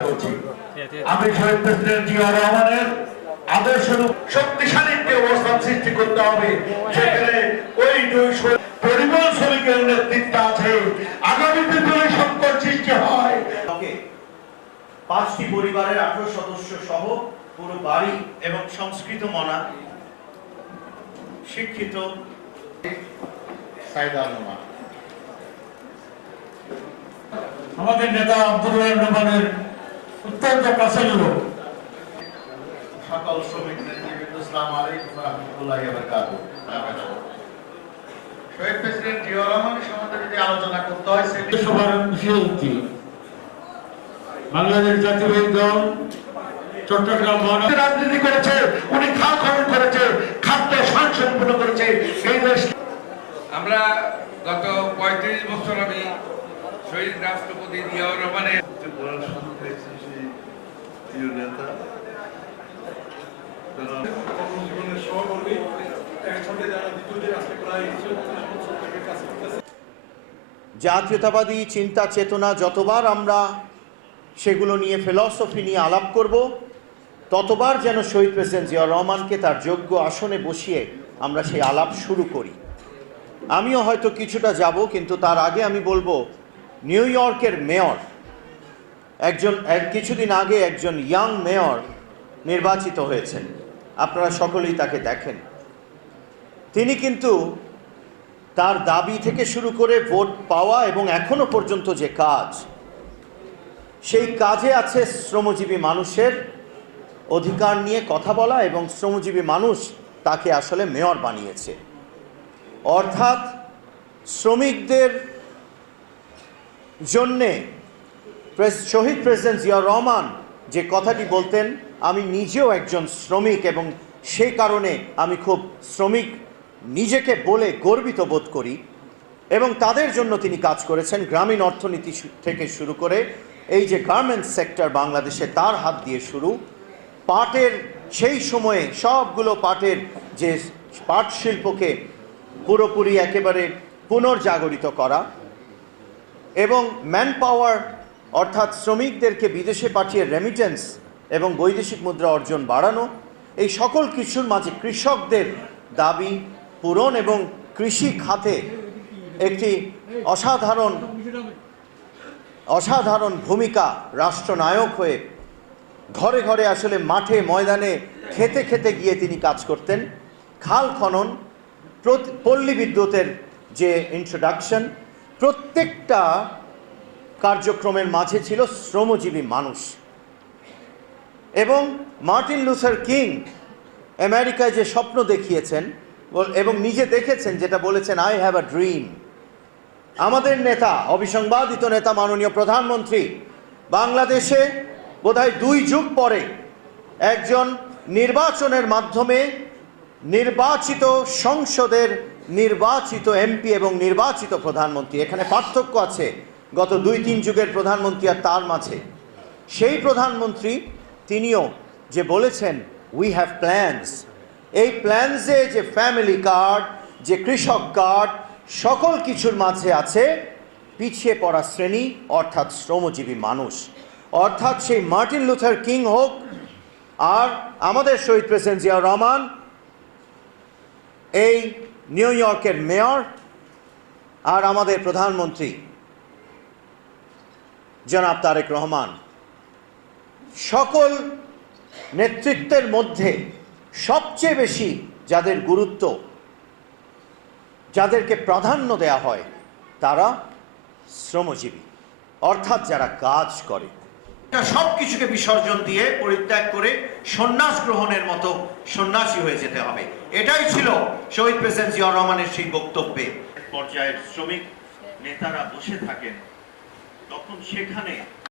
আমি শহীদ প্রেসিডেন্ট জিয়া রহমানের আদর্শরূপ শক্তিশালী একটি অবস্থান সৃষ্টি করতে হবে, সেখানে ওই দুই পরিবহন শ্রমিকের নেতৃত্ব আছে। আগামী দিনে সংকট সৃষ্টি হয়। 5টি পরিবারের 18 সদস্য সহ পুরো বাড়ি এবং সংস্কৃত মনা শিক্ষিত আমাদের নেতা আব্দুর রহমানের অত্যন্ত কাছের লোক। সকল শ্রমিকদের আসসালামু আলাইকুম ওয়া রাহমাতুল্লাহি ওয়া বারাকাতুহু। শহীদ প্রেসিডেন্ট জিয়া রহমানের সম্বন্ধে যদি আলোচনা করতে হয়, সবার বিষয়টি বাংলাদেশ জাতীয়তাবাদী দল চট্টগ্রাম মহানগর রাজনীতি করেছে, উনি খাল খনন করেছে, খাদ্য সংসম্পন্ন করেছে। এই দেশ আমরা গত 35 বছর আমি শহীদ রাষ্ট্রপতি জিয়াউর রহমানের জাতীয়তাবাদী চিন্তা চেতনা যতবার আমরা সেগুলো নিয়ে ফিলসফি নিয়ে আলাপ করব, ততবার যেন শহীদ প্রেসিডেন্ট জিয়াউর রহমানকে তার যোগ্য আসনে বসিয়ে আমরা সেই আলাপ শুরু করি। আমিও হয়তো কিছুটা যাব, কিন্তু তার আগে আমি বলবো, নিউ ইয়র্কের মেয়র কিছুদিন আগে একজন ইয়াং মেয়র নির্বাচিত হয়েছেন, আপনারা সকলেই তাকে দেখেন। তিনি কিন্তু তার দাবি থেকে শুরু করে ভোট পাওয়া এবং এখনো পর্যন্ত যে কাজ, সেই কাজে আছে শ্রমজীবী মানুষের অধিকার নিয়ে কথা বলা, এবং শ্রমজীবী মানুষ তাকে আসলে মেয়র বানিয়েছে। অর্থাৎ শ্রমিকদের জন্যে শহীদ প্রেসিডেন্ট জিয়াউর রহমান যে কথাটি বলতেন, আমি নিজেও একজন শ্রমিক এবং সেই কারণে আমি খুব শ্রমিক নিজেকে বলে গর্বিত বোধ করি। এবং তাদের জন্য তিনি কাজ করেছেন, গ্রামীণ অর্থনীতি থেকে শুরু করে এই যে গার্মেন্টস সেক্টর বাংলাদেশে, তার হাত দিয়ে শুরু, পাটের সেই সময়ে সবগুলো পাটের যে পাট শিল্পকে পুরোপুরি একেবারে পুনর্জাগরিত করা, এবং ম্যান পাওয়ার অর্থাৎ শ্রমিকদেরকে বিদেশে পাঠিয়ে রেমিটেন্স এবং বৈদেশিক মুদ্রা অর্জন বাড়ানো, এই সকল কিছুর মাঝে কৃষকদের দাবি পূরণ এবং কৃষি খাতে একটি অসাধারণ ভূমিকা রাষ্ট্রনায়ক হয়ে ঘরে ঘরে আসলে মাঠে ময়দানে খেতে খেতে গিয়ে তিনি কাজ করতেন। খাল খনন, পল্লী বিদ্যুতের যে ইন্ট্রোডাকশন, প্রত্যেকটা কার্যক্রমের মাঝে ছিল শ্রমজীবী মানুষ। এবং মার্টিন লুথার কিং আমেরিকায় যে স্বপ্ন দেখিয়েছেন এবং নিজে দেখেছেন, যেটা বলেছেন, আই হ্যাভ আ ড্রিম। আমাদের নেতা, অবিসংবাদিত নেতা, মাননীয় প্রধানমন্ত্রী বাংলাদেশে বোধহয় 2 যুগ পরে একজন নির্বাচনের মাধ্যমে নির্বাচিত সংসদের নির্বাচিত এমপি এবং নির্বাচিত প্রধানমন্ত্রী, এখানে পার্থক্য আছে গত 2-3 যুগের প্রধানমন্ত্রী আর তার মাঝে। সেই প্রধানমন্ত্রী তিনিও যে বলেছেন, উই হ্যাভ প্ল্যানস। এই প্ল্যানসে যে ফ্যামিলি কার্ড, যে কৃষক কার্ড, সকল কিছুর মাঝে আছে পিছিয়ে পড়া শ্রেণী অর্থাৎ শ্রমজীবী মানুষ। অর্থাৎ সেই মার্টিন লুথার কিং হোক আর আমাদের শহীদ প্রেসিডেন্ট জিয়াউর রহমান, এই নিউ ইয়র্কের মেয়র, আর আমাদের প্রধানমন্ত্রী জনাব তারেক রহমান, সকল নেতৃত্বের মধ্যে সবচেয়ে বেশি যাদের গুরুত্ব, যাদেরকে প্রাধান্য দেয়া হয়, তারা শ্রমজীবী, অর্থাৎ যারা কাজ করে। সব কিছুকে বিসর্জন দিয়ে পরিত্যাগ করে সন্ন্যাস গ্রহণের মতো সন্ন্যাসী হয়ে যেতে হবে, এটাই ছিল শহীদ প্রেসিডেন্ট জিয়াউর রহমানের সেই বক্তব্যে। পর্যায়ের শ্রমিক নেতারা বসে থাকেন, তখন সেখানে